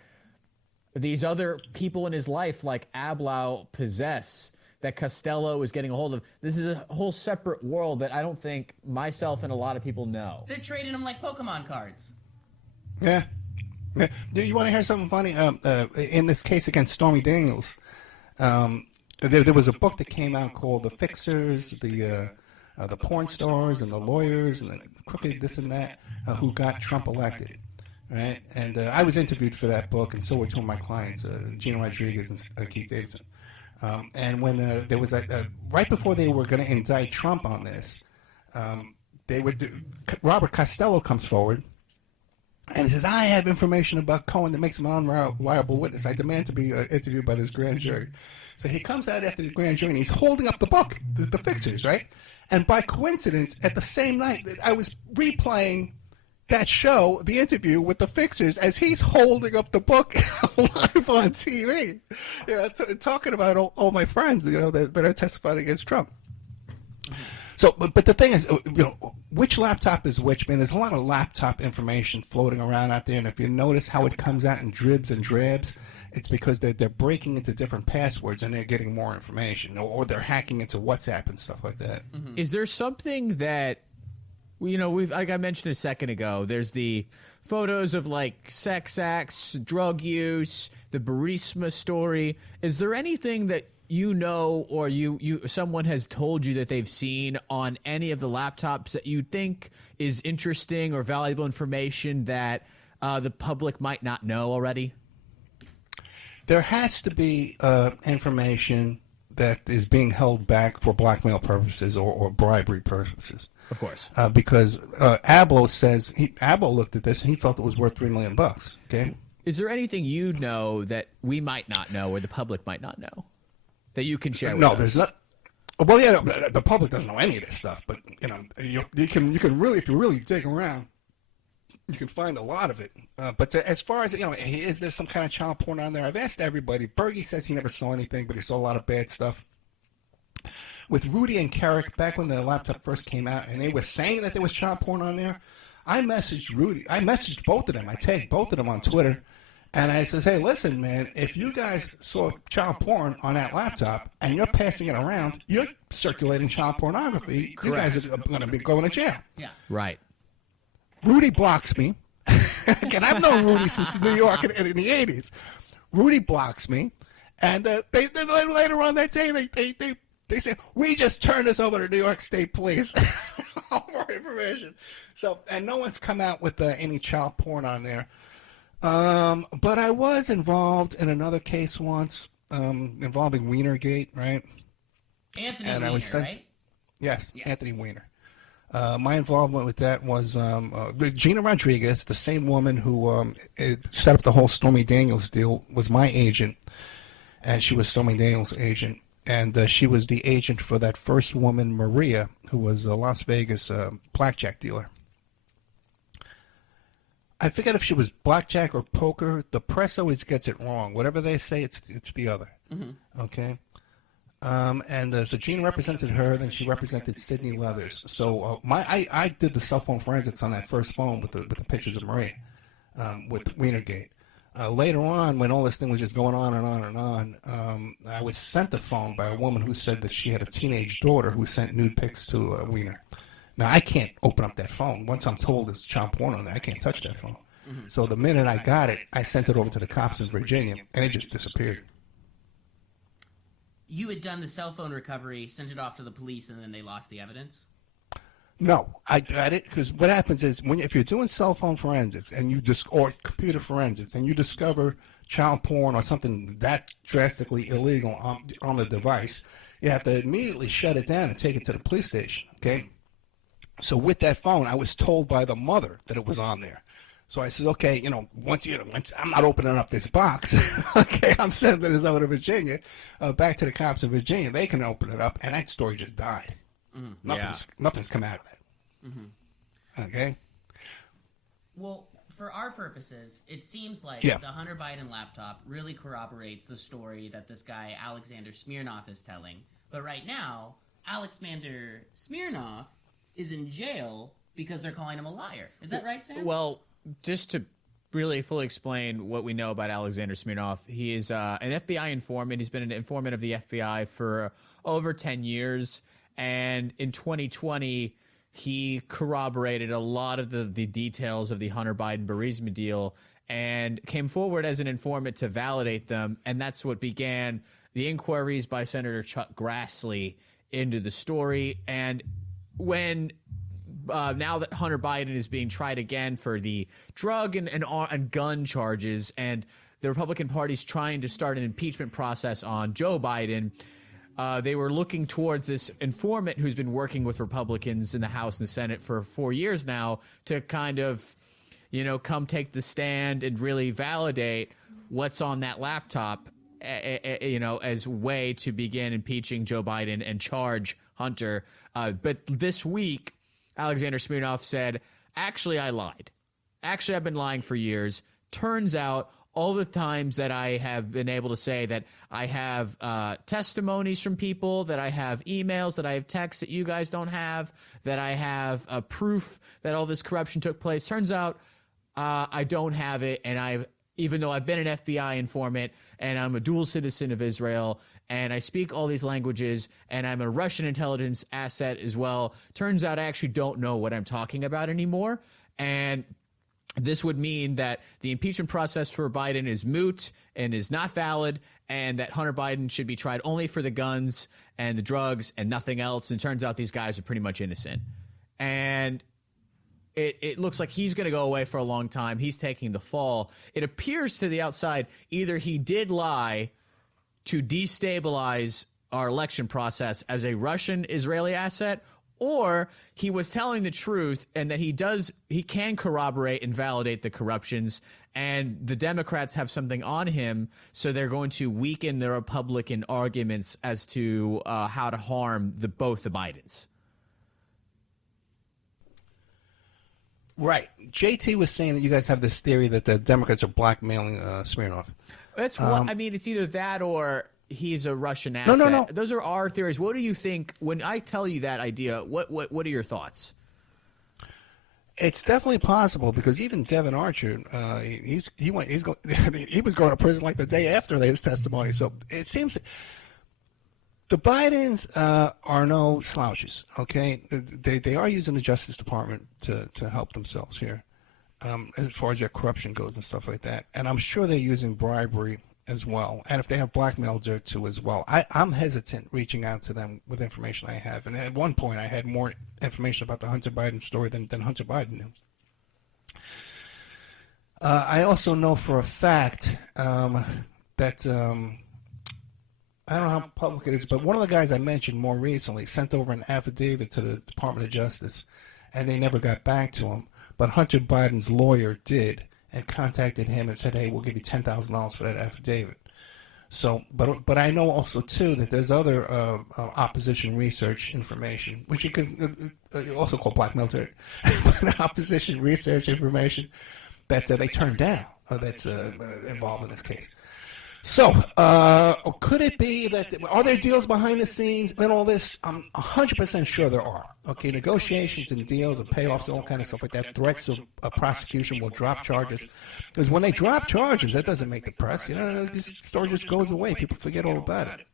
these other people in his life, like Ablau, possess that Costello is getting a hold of. This is a whole separate world that I don't think myself and a lot of people know. They're trading them like Pokemon cards. Yeah. Do you want to hear something funny? In this case against Stormy Daniels, there was a book that came out called "The Fixers," the porn stars and the lawyers and the crooked this and that who got Trump elected, right? And I was interviewed for that book, and so were two of my clients, Gina Rodriguez and Keith Davidson. And when there was right before they were going to indict Trump on this, Robert Costello comes forward. And he says, I have information about Cohen that makes him an unreliable witness. I demand to be interviewed by this grand jury. So he comes out after the grand jury, and he's holding up the book, the Fixers, right? And by coincidence, at the same night, I was replaying that show, the interview with the Fixers, as he's holding up the book live on TV. You know, talking about all my friends, you know, that are testifying against Trump. So, but the thing is, you know, which laptop is which, man? There's a lot of laptop information floating around out there, and if you notice how it comes out in dribs and drabs, it's because they're breaking into different passwords and they're getting more information, or they're hacking into WhatsApp and stuff like that. Mm-hmm. Is there something that, you know, like I mentioned a second ago, there's the photos of like sex acts, drug use, the Burisma story. Is there anything that you know, or someone has told you that they've seen on any of the laptops that you think is interesting or valuable information that the public might not know already? There has to be information that is being held back for blackmail purposes or bribery purposes. Of course. Because Ablo says, Ablo looked at this and he felt it was worth $3 million. Okay. Is there anything you know that we might not know or the public might not know that you can share with us? No, there's not. Well, yeah, the public doesn't know any of this stuff, but you know, you can really, if you really dig around, you can find a lot of it. But as far as, you know, is there some kind of child porn on there? I've asked everybody. Bergie says he never saw anything, but he saw a lot of bad stuff. With Rudy and Carrick, back when the laptop first came out, and they were saying that there was child porn on there, I messaged Rudy. I messaged both of them. I tagged both of them on Twitter. And I says, hey, listen, man, if you guys saw child porn on that laptop and you're passing it around, you're circulating child pornography. Correct. You guys are going to be going to jail. Yeah. Right. Rudy blocks me. Again, I've known Rudy since New York in the 80s. Rudy blocks me. And they later on that day, they say, we just turned this over to New York State Police. All more information. So, and no one's come out with any child porn on there. But I was involved in another case once, involving Wienergate, right? Anthony and Weiner, I was sent, right? Yes, Anthony Weiner. My involvement with that was Gina Rodriguez, the same woman who set up the whole Stormy Daniels deal, was my agent, and she was Stormy Daniels' agent. And she was the agent for that first woman, Maria, who was a Las Vegas blackjack dealer. I forget if she was blackjack or poker. The press always gets it wrong. Whatever they say, it's the other. Mm-hmm. Okay? So Gina represented her, then she represented Sydney Leathers. So I did the cell phone forensics on that first phone with the pictures of Maria, with Wienergate. Later on, when all this thing was just going on and on and on, I was sent a phone by a woman who said that she had a teenage daughter who sent nude pics to Wiener. Now, I can't open up that phone. Once I'm told there's child porn on there, I can't touch that phone. Mm-hmm. So the minute I got it, I sent it over to the cops in Virginia, and it just disappeared. You had done the cell phone recovery, sent it off to the police, and then they lost the evidence? No, I got it, because what happens is, if you're doing cell phone forensics and or computer forensics, and you discover child porn or something that drastically illegal on the device, you have to immediately shut it down and take it to the police station, okay? So with that phone, I was told by the mother that it was on there. So I said, okay, once I'm not opening up this box, okay, I'm sending this over to Virginia, back to the cops in Virginia. They can open it up, and that story just died. Mm-hmm. Nothing's come out of that. Mm-hmm. Okay? Well, for our purposes, it seems like the Hunter Biden laptop really corroborates the story that this guy, Alexander Smirnov, is telling. But right now, Alexander Smirnov is in jail because they're calling him a liar. Is that right, Sam? Well, just to really fully explain what we know about Alexander Smirnov. He is an FBI informant. He's been an informant of the FBI for over 10 years. And in 2020, he corroborated a lot of the details of the Hunter Biden Burisma deal and came forward as an informant to validate them. And that's what began the inquiries by Senator Chuck Grassley into the story. And when now that Hunter Biden is being tried again for the drug and gun charges, and the Republican Party's trying to start an impeachment process on Joe Biden, they were looking towards this informant who's been working with Republicans in the House and Senate for 4 years now to kind of, come take the stand and really validate what's on that laptop, as a way to begin impeaching Joe Biden and charge Hunter. But this week, Alexander Smirnov said, actually, I lied. Actually, I've been lying for years. Turns out all the times that I have been able to say that I have testimonies from people, that I have emails, that I have texts that you guys don't have, that I have proof that all this corruption took place. Turns out I don't have it, and even though I've been an FBI informant and I'm a dual citizen of Israel and I speak all these languages and I'm a Russian intelligence asset as well, turns out I actually don't know what I'm talking about anymore. And this would mean that the impeachment process for Biden is moot and is not valid, and that Hunter Biden should be tried only for the guns and the drugs and nothing else. And it turns out these guys are pretty much innocent. And it looks like he's going to go away for a long time. He's taking the fall. It appears to the outside either he did lie to destabilize our election process as a Russian-Israeli asset, or he was telling the truth and that he can corroborate and validate the corruptions, and the Democrats have something on him, so they're going to weaken the Republican arguments as to how to harm both the Bidens. Right. JT was saying that you guys have this theory that the Democrats are blackmailing Smirnov. That's what I mean. It's either that or he's a Russian asset. No. Those are our theories. What do you think when I tell you that idea? What are your thoughts? It's definitely possible because even Devin Archer, he was going to prison like the day after his testimony. So it seems the Bidens are no slouches. Okay, they are using the Justice Department to help themselves here, as far as their corruption goes and stuff like that. And I'm sure they're using bribery as well. And if they have blackmail there too as well, I'm hesitant reaching out to them with information I have. And at one point, I had more information about the Hunter Biden story than Hunter Biden knew. I also know for a fact that I don't know how public it is, but one of the guys I mentioned more recently sent over an affidavit to the Department of Justice, and they never got back to him. But Hunter Biden's lawyer did, and contacted him and said, "Hey, we'll give you $10,000 for that affidavit." So, but I know also too that there's other opposition research information, which you can also call blackmail, but opposition research information that they turned down. That's involved in this case. So, could it be that are there deals behind the scenes in all this? I'm 100% sure there are. Okay, negotiations and deals and payoffs and all kind of stuff like that. Threats of a prosecution will drop charges, because when they drop charges, that doesn't make the press. This story just goes away. People forget all about it.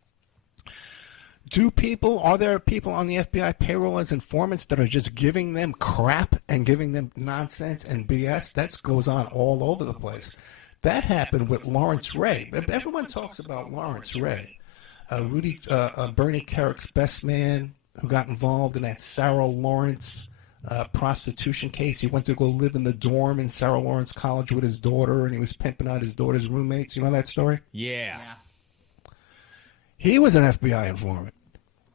Are there people on the FBI payroll as informants that are just giving them crap and giving them nonsense and BS? That goes on all over the place. That happened with Lawrence Ray. Everyone talks about Lawrence Ray. Bernie Kerrick's best man who got involved in that Sarah Lawrence prostitution case. He went to go live in the dorm in Sarah Lawrence College with his daughter, and he was pimping out his daughter's roommates. You know that story? Yeah. He was an FBI informant.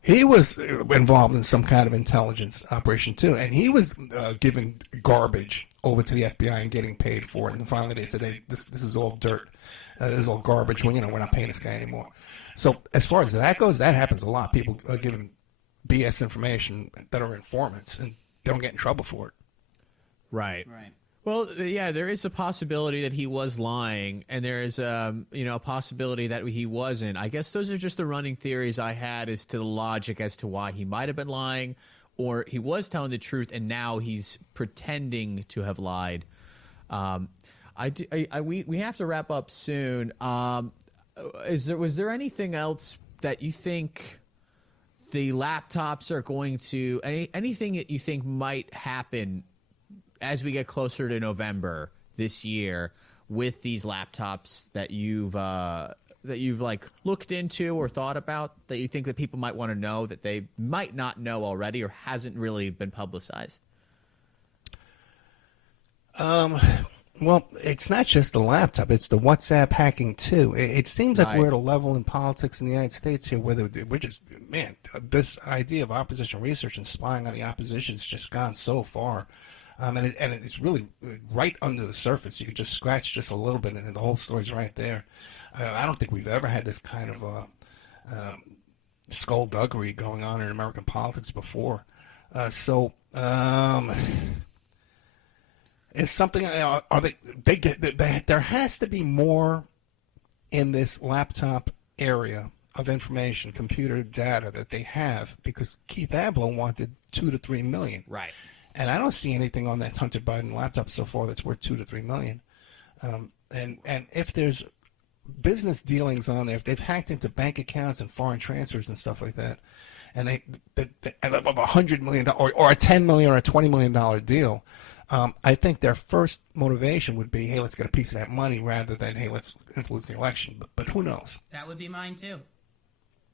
He was involved in some kind of intelligence operation, too. And he was giving garbage over to the FBI and getting paid for it. And finally they said, "Hey, this is all dirt. This is all garbage. Well, we're not paying this guy anymore." So as far as that goes, that happens a lot. People are giving BS information that are informants, and they don't get in trouble for it. Right. Well, yeah, there is a possibility that he was lying, and there is a possibility that he wasn't. I guess those are just the running theories I had as to the logic as to why he might have been lying, or he was telling the truth and now he's pretending to have lied. We have to wrap up soon. Was there anything else that you think the laptops are going to anything that you think might happen as we get closer to November this year with these laptops that you've like looked into or thought about that you think that people might want to know that they might not know already or hasn't really been publicized? Well, it's not just the laptop; it's the WhatsApp hacking too. It seems like we're at a level in politics in the United States here where we're just, man, this idea of opposition research and spying on the opposition has just gone so far, and it's really right under the surface. You could just scratch just a little bit, and the whole story's right there. I don't think we've ever had this kind of skullduggery going on in American politics before. Is something? Are they get? There has to be more in this laptop area of information, computer data that they have, because Keith Abloh wanted 2 to 3 million. Right. And I don't see anything on that Hunter Biden laptop so far that's worth 2 to 3 million. And if there's business dealings on there, if they've hacked into bank accounts and foreign transfers and stuff like that, and they of $100 million or a $10 million or a $20 million deal. I think their first motivation would be, hey, let's get a piece of that money rather than, hey, let's influence the election. But who knows? That would be mine, too.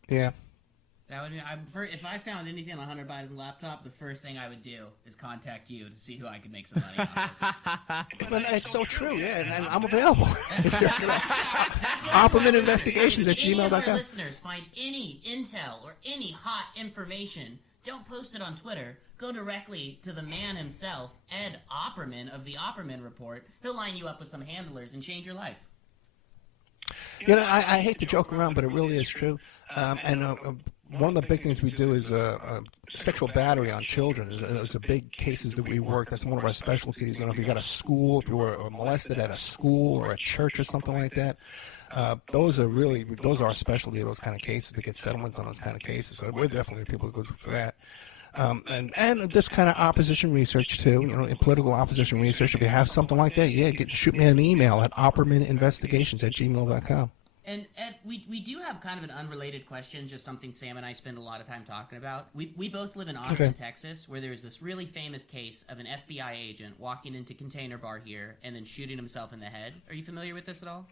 Yeah. That would be, if I found anything on Hunter Biden's laptop, the first thing I would do is contact you to see who I could make some money on. But it's so true, yeah, and I'm available. Opperman Investigations at gmail.com. If our listeners find any intel or any hot information, don't post it on Twitter. Go directly to the man himself, Ed Opperman of the Opperman Report. He'll line you up with some handlers and change your life. You know, I hate to joke around, but it really is true. One of the big things we do is sexual battery on children. It's a big cases that we work. That's one of our specialties. You know, if you got a school, if you were molested at a school or a church or something like that, those are our specialty, those kind of cases, to get settlements on those kind of cases. So we're definitely people who go for that. And this kind of opposition research too, you know, in political opposition research. If you have something like that, shoot me an email at oppermaninvestigations@gmail.com. And Ed, we do have kind of an unrelated question, just something Sam and I spend a lot of time talking about. We both live in Austin, Texas, where there's this really famous case of an FBI agent walking into Container Bar here and then shooting himself in the head. Are you familiar with this at all?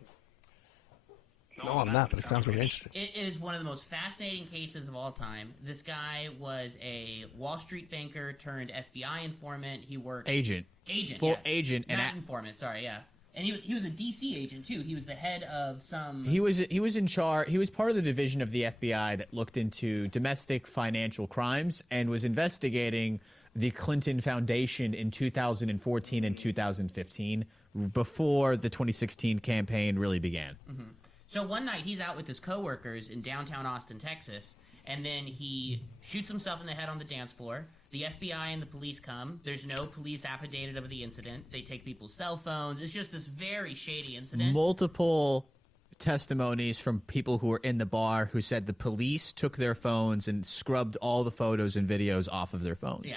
No, I'm not, but it sounds very interesting. It is one of the most fascinating cases of all time. This guy was a Wall Street banker turned FBI informant. He worked... Agent. Agent. Not informant, sorry, yeah. And he was a DC agent too. He was the head of some. He was in charge. He was part of the division of the FBI that looked into domestic financial crimes and was investigating the Clinton Foundation in 2014 and 2015 before the 2016 campaign really began. Mm-hmm. So one night he's out with his coworkers in downtown Austin, Texas, and then he shoots himself in the head on the dance floor. The FBI and the police come. There's no police affidavit of the incident. They take people's cell phones. It's just this very shady incident. Multiple testimonies from people who were in the bar who said the police took their phones and scrubbed all the photos and videos off of their phones. Yeah.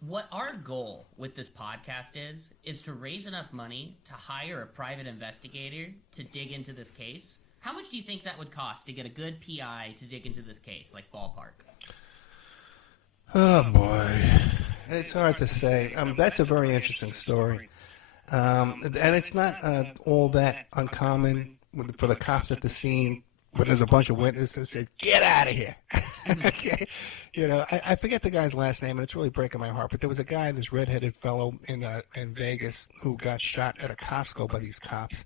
What our goal with this podcast is to raise enough money to hire a private investigator to dig into this case. How much do you think that would cost to get a good PI to dig into this case, like ballpark? Oh, boy. It's hard to say. That's a very interesting story. And it's not all that uncommon for the cops at the scene when there's a bunch of witnesses say, get out of here. Okay. You know, I forget the guy's last name, and it's really breaking my heart, but there was a guy, this redheaded fellow in Vegas, who got shot at a Costco by these cops.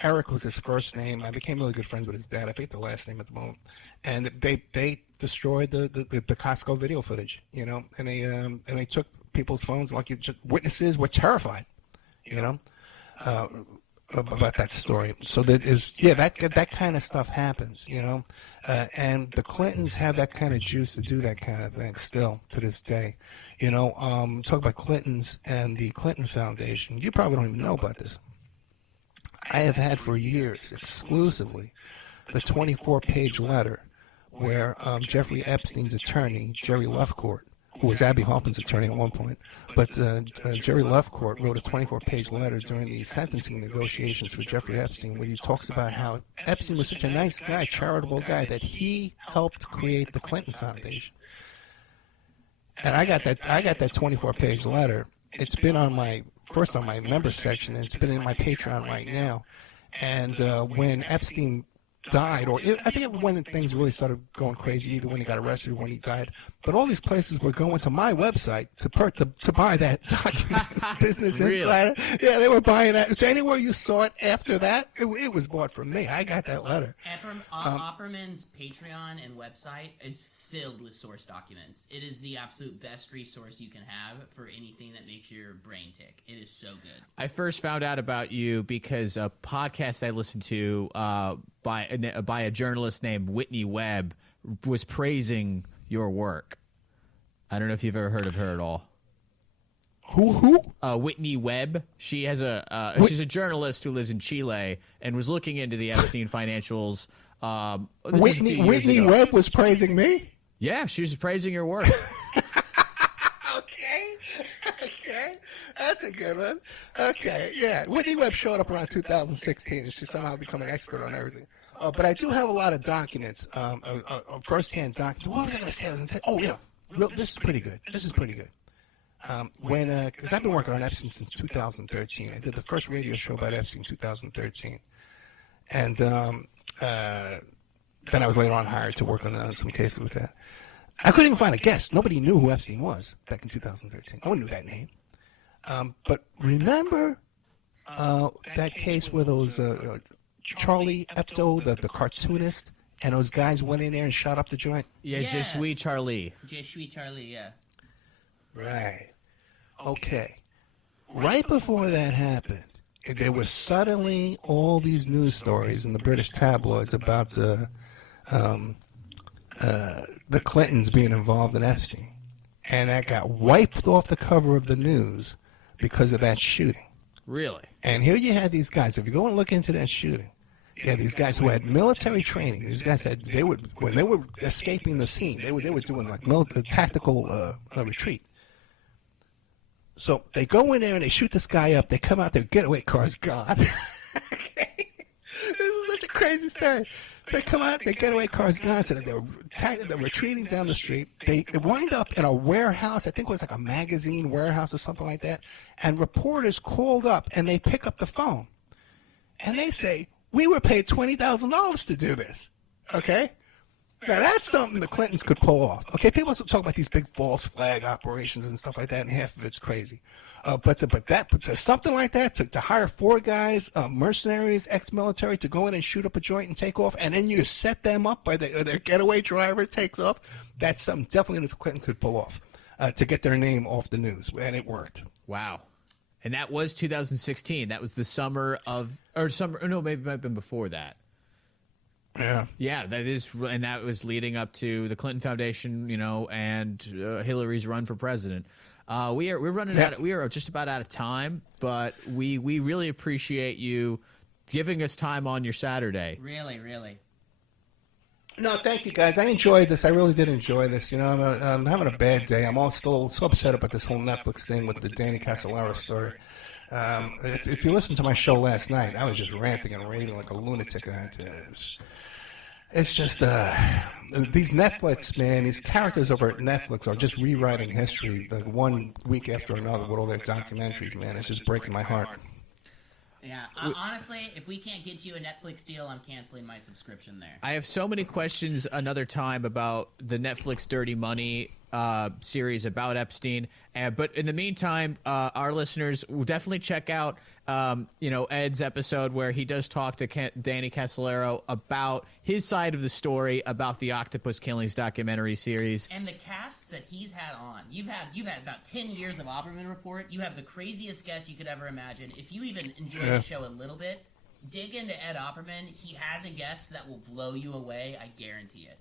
Eric was his first name. I became really good friends with his dad. I forget the last name at the moment. And they destroyed the Costco video footage, you know, and they took people's phones. Like, witnesses were terrified, you know, about that story. So that is, that kind of stuff happens, you know, and the Clintons have that kind of juice to do that kind of thing still to this day, you know. Talk about Clintons and the Clinton Foundation. You probably don't even know about this. I have had for years exclusively the 24-page letter where Jeffrey Epstein's attorney, Jerry Lefcourt, who was Abby Hoffman's attorney at one point. But Jerry Lefcourt wrote a 24-page letter during the sentencing negotiations for Jeffrey Epstein, where he talks about how Epstein was such a nice guy, charitable guy, that he helped create the Clinton Foundation. And I got that 24-page letter. It's been on my members section, and it's been in my Patreon right now. And when Epstein died, I forget when things really started going crazy, either when he got arrested or when he died. But all these places were going to my website to buy that document. Business Really? Insider. Yeah, they were buying that. So anywhere you saw it after that, it was bought from me. I got that letter. Opperman's Patreon and website is filled with source documents. It is the absolute best resource you can have for anything that makes your brain tick. It is so good. I first found out about you because a podcast I listened to by a journalist named Whitney Webb was praising your work. I don't know if you've ever heard of her at all. Who? Whitney Webb. She has she's a journalist who lives in Chile and was looking into the Epstein financials. Whitney Webb was praising me? Yeah, she was praising your work. Okay, that's a good one. Okay, yeah, Whitney Webb showed up around 2016, and she's somehow become an expert on everything. But I do have a lot of documents, first-hand documents. What was I going to say? I was going to say, oh yeah, this is pretty good. Because I've been working on Epstein since 2013. I did the first radio show about Epstein in 2013, and then I was later on hired to work on some cases with that. I couldn't even find a guest. Nobody knew who Epstein was back in 2013. No one knew that name. But remember that case where those Charlie Hebdo, the cartoonist, and those guys went in there and shot up the joint? Yeah, Yes. Je suis Charlie. Je suis Charlie, yeah. Right. Okay. Right before that happened, there was suddenly all these news stories in the British tabloids about the Clintons being involved in Epstein. And that got wiped off the cover of the news because of that shooting. Really? And here you had these guys. If you go and look into that shooting, you had these guys who had military training. These guys when they were escaping the scene, they were doing like tactical retreat. So they go in there and they shoot this guy up. They come out, their getaway car's gone. Okay. This is such a crazy story. They come out, their getaway car's gone. So they're retreating down the street. They wind up in a warehouse. I think it was like a magazine warehouse or something like that. And reporters called up and they pick up the phone. And they say, we were paid $20,000 to do this. Okay? Now, that's something the Clintons could pull off. Okay, people talk about these big false flag operations and stuff like that, and half of it's crazy. But to something like that, to hire 4 guys, mercenaries, ex-military, to go in and shoot up a joint and take off, and then you set them up by their getaway driver takes off, that's something definitely the Clintons could pull off to get their name off the news, and it worked. Wow. And that was 2016. That was the summer of, no, maybe it might have been before that. Yeah. Yeah, that is, and that was leading up to the Clinton Foundation, and Hillary's run for president. We're running out. We are just about out of time, but we really appreciate you giving us time on your Saturday. Really, really. No, thank you guys. I enjoyed this. I really did enjoy this. I'm having a bad day. I'm all still so upset about this whole Netflix thing with the Danny Casolaro story. If you listened to my show last night, I was just ranting and raving like a lunatic. It's just these Netflix, man, these characters over at Netflix are just rewriting history like one week after another with all their documentaries, man. It's just breaking my heart. Yeah, honestly, if we can't get you a Netflix deal, I'm canceling my subscription there. I have so many questions another time about the Netflix Dirty Money series about Epstein. But in the meantime, our listeners will definitely check out, Ed's episode where he does talk to Danny Casolaro about his side of the story about the Octopus Killings documentary series. And the casts that he's had on. You've had about 10 years of Opperman Report. You have the craziest guest you could ever imagine. If you even enjoy the show a little bit, dig into Ed Opperman. He has a guest that will blow you away. I guarantee it.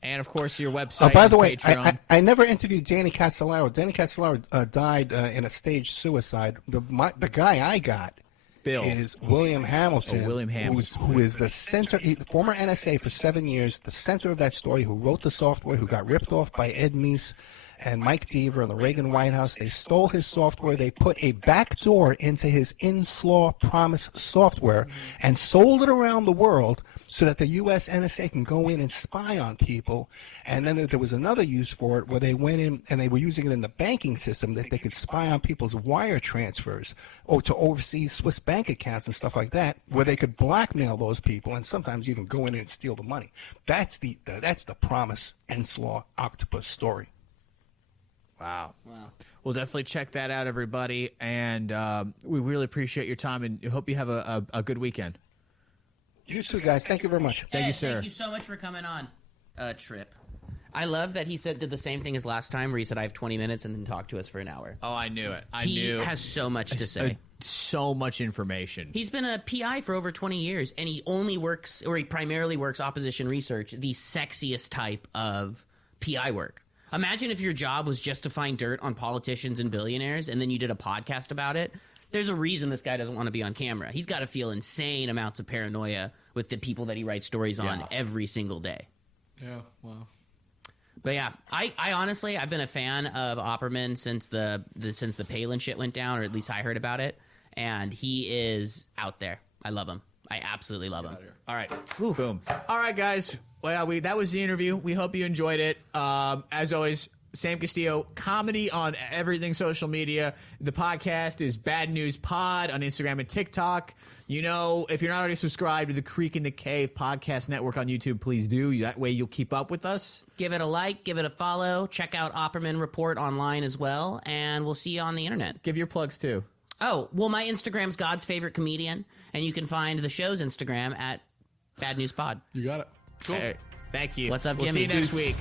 And, of course, your website. By the way, Patreon. I never interviewed Danny Casolaro. Danny Casolaro died in a staged suicide. The guy I got Bill. is William Hamilton, William Hamilton. who is the center, the former NSA for 7 years, the center of that story, who wrote the software, who got ripped off by Ed Meese, and Mike Deaver and the Reagan White House, they stole his software. They put a backdoor into his in-slaw promise software and sold it around the world so that the U.S. NSA can go in and spy on people. And then there was another use for it where they went in and they were using it in the banking system that they could spy on people's wire transfers or to overseas Swiss bank accounts and stuff like that, where they could blackmail those people and sometimes even go in and steal the money. That's the promise Enslaw octopus story. Wow. We'll definitely check that out, everybody. And we really appreciate your time and hope you have a good weekend. You too, guys. Thank you very much. Thank you, sir. Thank you so much for coming on. Trip. I love that he did the same thing as last time, where he said I have 20 minutes and then talked to us for an hour. Oh, I knew it. He has so much to say. So much information. He's been a PI for over 20 years, and he primarily works opposition research, the sexiest type of PI work. Imagine if your job was just to find dirt on politicians and billionaires, and then you did a podcast about it. There's a reason this guy doesn't want to be on camera. He's got to feel insane amounts of paranoia with the people that he writes stories on every single day. Yeah, wow. But yeah, I honestly, I've been a fan of Opperman since the Palin shit went down, or at least I heard about it. And he is out there. I love him. I absolutely love him. All right. Boom. All right, guys. Well, that was the interview. We hope you enjoyed it. As always, Sam Castillo, comedy on everything social media. The podcast is Bad News Pod on Instagram and TikTok. You know, if you're not already subscribed to the Creek in the Cave podcast network on YouTube, please do. That way you'll keep up with us. Give it a like, give it a follow. Check out Opperman Report online as well, and we'll see you on the internet. Give your plugs, too. Oh, well, my Instagram's God's Favorite Comedian, and you can find the show's Instagram at Bad News Pod. You got it. Cool. Hey, thank you. What's up, We'll Jimmy? see you next week.